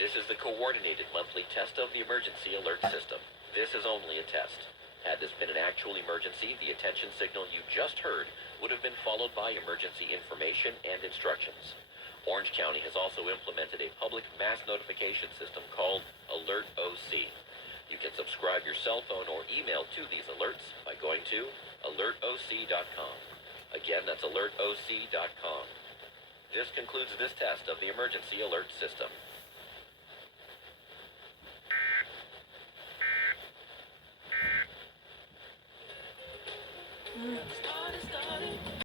This is the coordinated monthly test of the emergency alert system. This is only a test. Had this been an actual emergency, the attention signal you just heard would have been followed by emergency information and instructions. Orange County has also implemented a public mass notification system called Alert OC. You can subscribe your cell phone or email to these alerts by going to alertoc.com. Again, that's alertoc.com. This concludes this test of the emergency alert system. Stop.